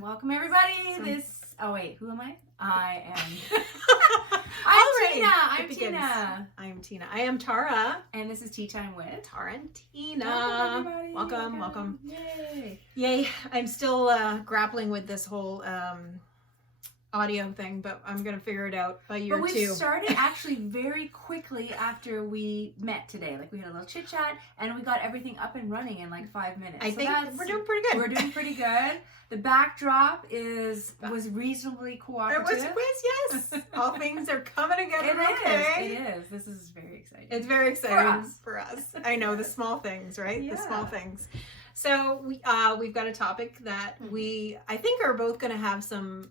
Welcome everybody. Oh wait, who am I? I am. I'm Tina. I'm Tina. I am Tara. And this is Tea Time with Tara and Tina. Welcome everybody. Welcome. Yay. I'm still grappling with this whole audio thing, but I'm going to figure it out by year 2. But we started actually very quickly after we met today. Like we had a little chit chat and we got everything up and running in like 5 minutes. I think we're doing pretty good. We're doing pretty good. The backdrop was reasonably cooperative. It was, yes. All things are coming together. It is. This is very exciting. It's very exciting for us. I know, the small things, right? Yeah. The small things. So we've got a topic that I think are both going to have some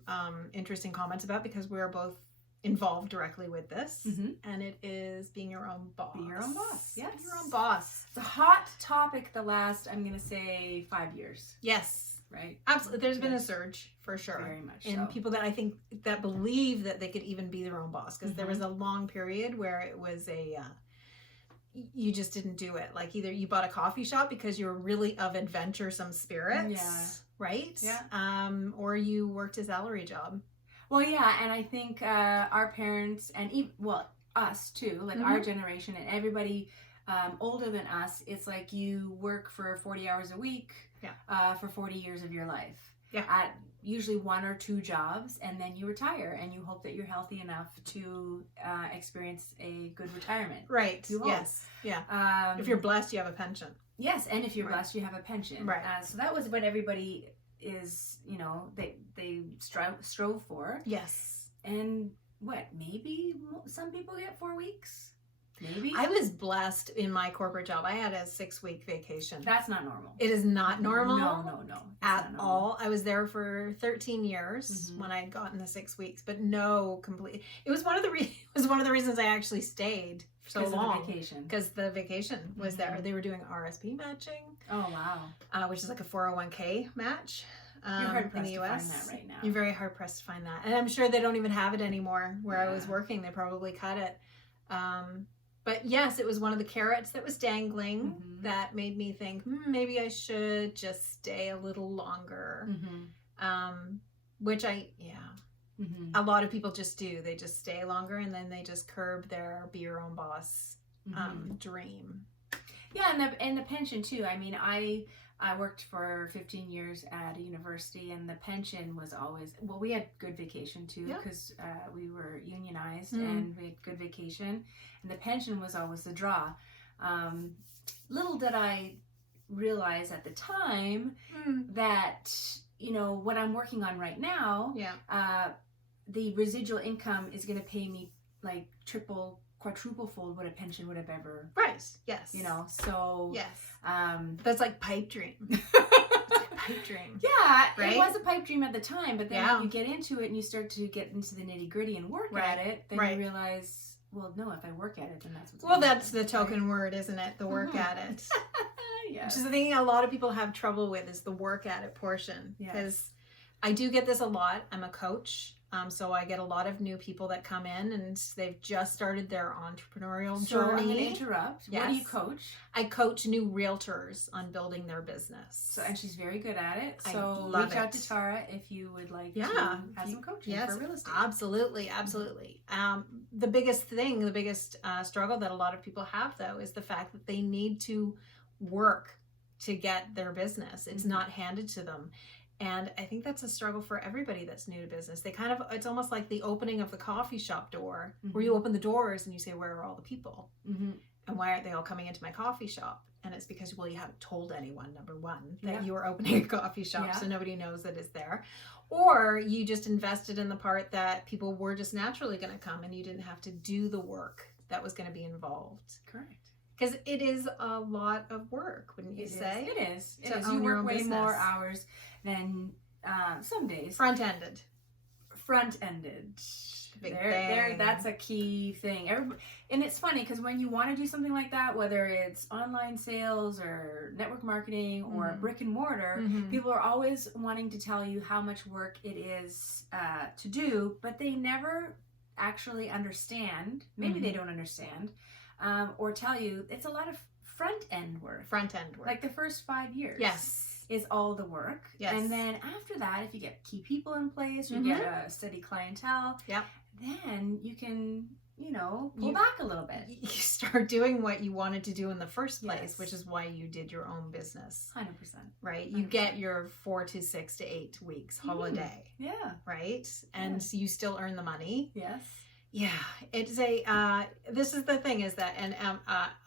interesting comments about, because we're both involved directly with this, and it is being your own boss. Be your own boss. Yes. Be your own boss. It's a hot topic the last, I'm going to say, 5 years. Yes. Right? Absolutely. There's been a surge, for sure. Very much in people that I think that believe that they could even be their own boss, because there was a long period where it was you just didn't do it. Like either you bought a coffee shop because you were really of adventuresome spirits, right? Yeah. Or you worked a salary job. Well, yeah, and I think our parents and us too, like our generation and everybody older than us, it's like you work for 40 hours a week for 40 years of your life. Yeah. At usually 1 or 2 jobs, and then you retire and you hope that you're healthy enough to experience a good retirement. Right. You hope. Yes. Yeah. If you're blessed, you have a pension. Yes, and if you're blessed, you have a pension. Right. So that was what everybody is, they strove for. Yes. And maybe some people get 4 weeks? Maybe. I was blessed in my corporate job. I had a 6-week vacation. That's not normal. It is not normal. No. At all. I was there for 13 years when I had gotten the 6 weeks, but it was one of the reasons I actually stayed so long. Because the vacation was there. They were doing RSP matching. Oh wow. Which is like a 401k match. You're hard in pressed the to US. find that right now. You're very hard pressed to find that. And I'm sure they don't even have it anymore where I was working. They probably cut it. But yes, it was one of the carrots that was dangling that made me think, maybe I should just stay a little longer. Which a lot of people just do. They just stay longer, and then they just curb their be your own boss dream. Yeah, and the pension too. I mean, I worked for 15 years at a university, and the pension was always, we had good vacation too, because we were unionized and we had good vacation, and the pension was always the draw. Little did I realize at the time that, what I'm working on right now, the residual income is going to pay me like quadruple fold what a pension would have ever. Right. Yes. So. Yes. That's like pipe dream. Pipe dream. Yeah. Right? It was a pipe dream at the time, but then when you get into it and you start to get into the nitty gritty and work at it, then you realize, well, no, if I work at it, then that's what's going to happen. That's the token word, isn't it? The work at it. Yes. Which is the thing a lot of people have trouble with, is the work at it portion. Because I do get this a lot. I'm a coach. So I get a lot of new people that come in and they've just started their entrepreneurial journey. I'm going to interrupt. Yes. What do you coach? I coach new realtors on building their business. And she's very good at it. So I love reach out to Tara if you would like to have some coaching for real estate. Absolutely. The biggest struggle that a lot of people have, though, is the fact that they need to work to get their business. It's not handed to them. And I think that's a struggle for everybody that's new to business. It's almost like the opening of the coffee shop door, where you open the doors and you say, where are all the people? And why aren't they all coming into my coffee shop? And it's because, you haven't told anyone, number one, that you are opening a coffee shop, so nobody knows that it's there. Or you just invested in the part that people were just naturally going to come, and you didn't have to do the work that was going to be involved. Correct. Because it is a lot of work, wouldn't you say? It is. You work way more hours than some days. Front-ended. Big thing. That's a key thing. And it's funny because when you want to do something like that, whether it's online sales or network marketing or brick and mortar, people are always wanting to tell you how much work it is to do, but they never actually understand. Maybe they don't understand. Or tell you it's a lot of front end work. Front end work. Like the first 5 years. Yes. is all the work. Yes. And then after that, if you get key people in place, you get a steady clientele, Yep. then you can, pull back a little bit. You start doing what you wanted to do in the first place, Yes. which is why you did your own business. 100%. Right? You 100%. get your 4 to 6 to 8 weeks holiday. Yeah. Right? And you still earn the money. Yes. Yeah. It's this is the thing is that, and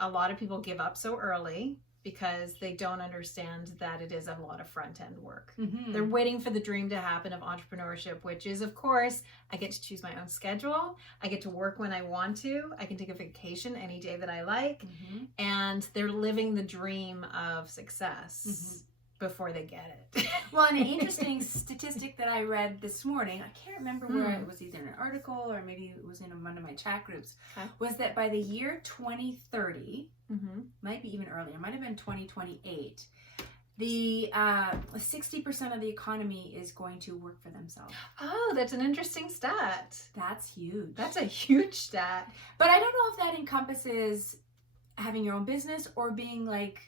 a lot of people give up so early because they don't understand that it is a lot of front-end work. Mm-hmm. They're waiting for the dream to happen of entrepreneurship, which is, of course, I get to choose my own schedule. I get to work when I want to. I can take a vacation any day that I like. Mm-hmm. And they're living the dream of success before they get it. Well, and an interesting statistic that I read this morning, I can't remember where it was, either in an article or maybe it was in one of my chat groups, was that by the year 2030, might be even earlier, might have been 2028, the 60% of the economy is going to work for themselves. Oh, that's an interesting stat. That's huge. That's a huge stat. But I don't know if that encompasses having your own business or being like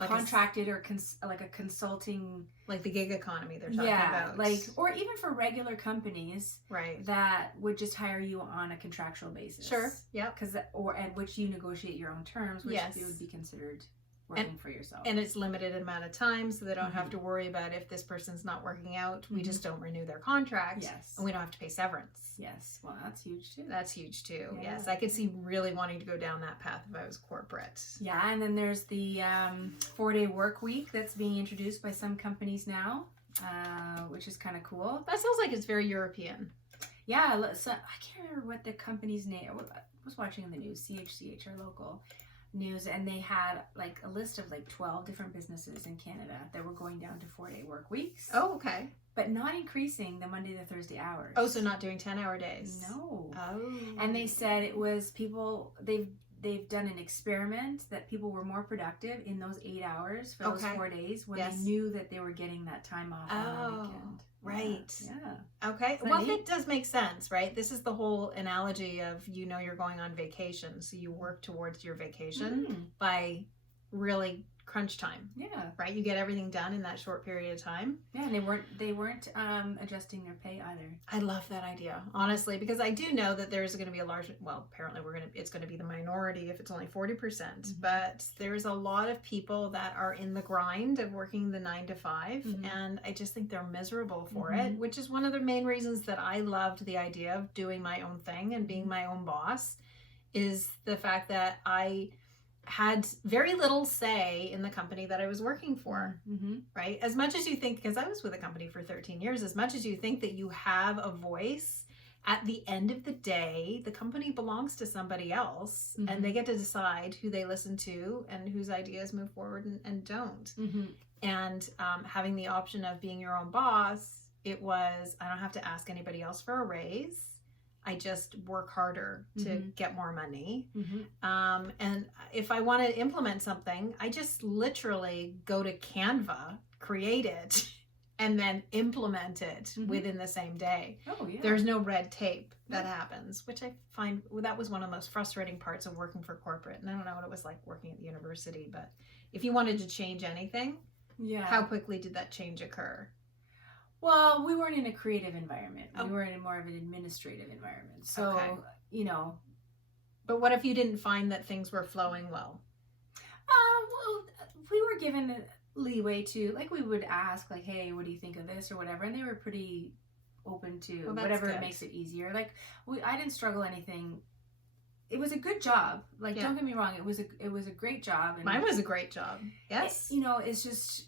contracted or like a consulting, like the gig economy they're talking about, or even for regular companies, right, that would just hire you on a contractual basis. Sure. Yeah. At which you negotiate your own terms, which it would be considered working for yourself. And it's limited amount of time, so they don't have to worry about if this person's not working out. We just don't renew their contract. Yes. And we don't have to pay severance. Yes. Well, that's huge too. That's huge too. Yeah. Yes. I could see really wanting to go down that path if I was corporate. Yeah. And then there's the 4-day work week that's being introduced by some companies now, which is kind of cool. That sounds like it's very European. Yeah. So I can't remember what the company's name. I was watching in the news, CHCH, our local news, and they had like a list of like 12 different businesses in Canada that were going down to 4-day work weeks. Oh, okay. But not increasing the Monday to Thursday hours. Oh, so not doing 10-hour days. No. Oh. And they said it was people, they've done an experiment that people were more productive in those 8 hours for those 4 days when they knew that they were getting that time off on the weekend. Right. Yeah. Okay. Well, it does make sense, right? This is the whole analogy of, you're going on vacation. So you work towards your vacation by really crunch time. Yeah. Right? You get everything done in that short period of time. Yeah, and they weren't adjusting their pay either. I love that idea, honestly, because I do know that there's going to be a large, well, apparently it's going to be the minority if it's only 40%, but there's a lot of people that are in the grind of working the 9 to 5, and I just think they're miserable for it, which is one of the main reasons that I loved the idea of doing my own thing and being my own boss, is the fact that I had very little say in the company that I was working for, right? As much as you think, because I was with a company for 13 years, as much as you think that you have a voice, at the end of the day, the company belongs to somebody else, and they get to decide who they listen to and whose ideas move forward and don't. And having the option of being your own boss, I don't have to ask anybody else for a raise. I just work harder to get more money. And if I want to implement something, I just literally go to Canva, create it, and then implement it within the same day. Oh, yeah. There's no red tape that happens, which I find that was one of the most frustrating parts of working for corporate. And I don't know what it was like working at the university, but if you wanted to change anything, how quickly did that change occur? Well, we weren't in a creative environment. We were in more of an administrative environment. So, But what if you didn't find that things were flowing well? Well, we were given leeway to, like, we would ask, like, hey, what do you think of this or whatever? And they were pretty open to whatever makes it easier. Like, I didn't struggle anything. It was a good job. Like, don't get me wrong. It was a great job. And mine was a great job. Yes. It's just,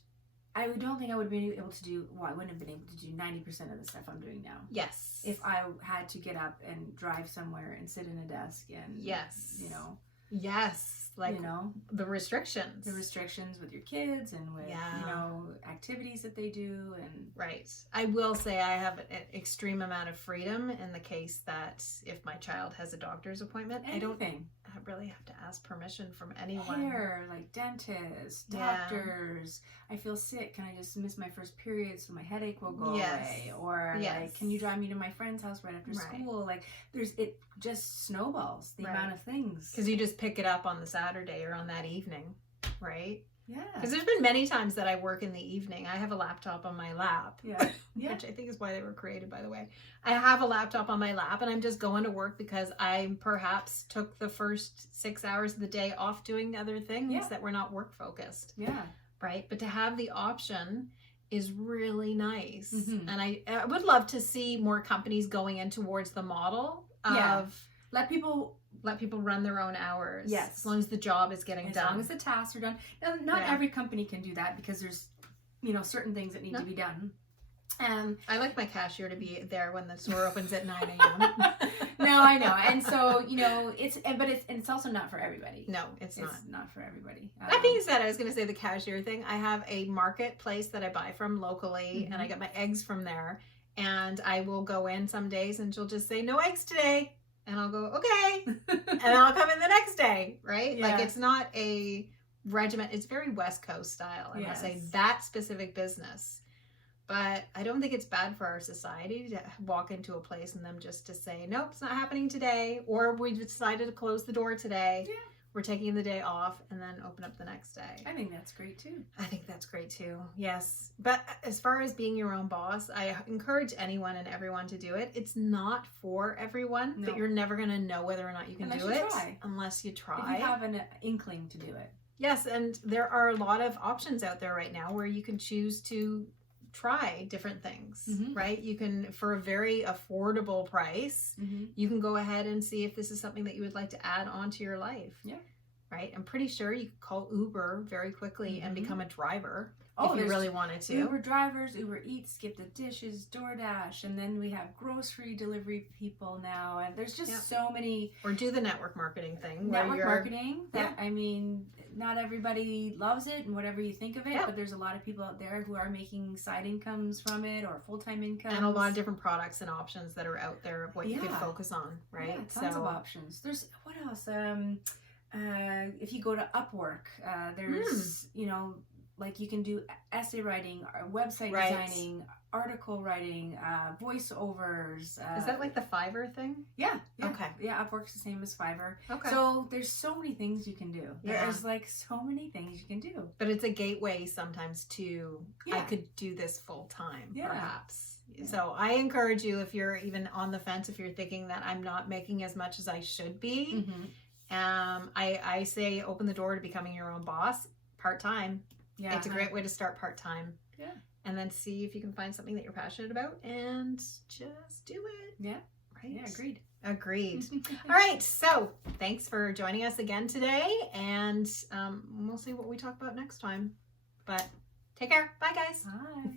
I don't think I would be able to do, I wouldn't have been able to do 90% of the stuff I'm doing now. Yes. If I had to get up and drive somewhere and sit in a desk and, Yes. Like, the restrictions. The restrictions with your kids and with, activities that they do. And right. I will say I have an extreme amount of freedom in the case that if my child has a doctor's appointment, I don't really have to ask permission from anyone. Hair, like dentists, doctors. I feel sick. Can I just miss my first period so my headache will go away? Or like, can you drive me to my friend's house right after school? Like, it just snowballs the amount of things. Because you just pick it up on the Saturday or on that evening, right? Yeah. Because there's been many times that I work in the evening. I have a laptop on my lap. Yeah. Yeah. Which I think is why they were created, by the way. I have a laptop on my lap and I'm just going to work because I perhaps took the first 6 hours of the day off doing other things that were not work focused. Yeah. Right? But to have the option is really nice. Mm-hmm. And I would love to see more companies going in towards the model of let people run their own hours. Yes. As long as the job is getting done. As long as the tasks are done. Now, not every company can do that because there's, certain things that need to be done. I like my cashier to be there when the store opens at 9 a.m. No, I know. And so, it's also not for everybody. No, it's not. It's not for everybody. That being said, I was going to say the cashier thing. I have a marketplace that I buy from locally and I get my eggs from there. And I will go in some days and she'll just say, no eggs today. And I'll go, okay. And then I'll come in the next day, right? Yeah. Like it's not a regiment. It's very West Coast style. I must say that specific business. But I don't think it's bad for our society to walk into a place and them just to say, nope, it's not happening today. Or we've decided to close the door today. Yeah. We're taking the day off and then open up the next day. I think that's great too. I think that's great too. Yes. But as far as being your own boss, I encourage anyone and everyone to do it. It's not for everyone, but you're never going to know whether or not you can do it unless you try. If you have an inkling to do it. Yes. And there are a lot of options out there right now where you can choose to try different things, right? You can, for a very affordable price, you can go ahead and see if this is something that you would like to add onto your life. Yeah. Right? I'm pretty sure you could call Uber very quickly and become a driver if you really wanted to. Uber drivers, Uber Eats, Skip the Dishes, DoorDash, and then we have grocery delivery people now, and there's just so many. Or do the network marketing thing. Network marketing. I mean, not everybody loves it and whatever you think of it, but there's a lot of people out there who are making side incomes from it or full-time incomes. And a lot of different products and options that are out there of what you could focus on, right? Yeah, tons of options. There's, what else? If you go to Upwork, there's, like you can do essay writing, website designing, article writing, voiceovers. Is that like the Fiverr thing? Yeah. Okay. Yeah, Upwork's the same as Fiverr. Okay. So there's so many things you can do. There's like so many things you can do. But it's a gateway sometimes to, I could do this full time, perhaps. Yeah. So I encourage you, if you're even on the fence, if you're thinking that I'm not making as much as I should be, I say open the door to becoming your own boss part-time. Yeah, it's a great way to start part-time. Yeah. And then see if you can find something that you're passionate about and just do it. Yeah. Right. Yeah, agreed. Agreed. All right. So thanks for joining us again today. And we'll see what we talk about next time. But take care. Bye, guys. Bye.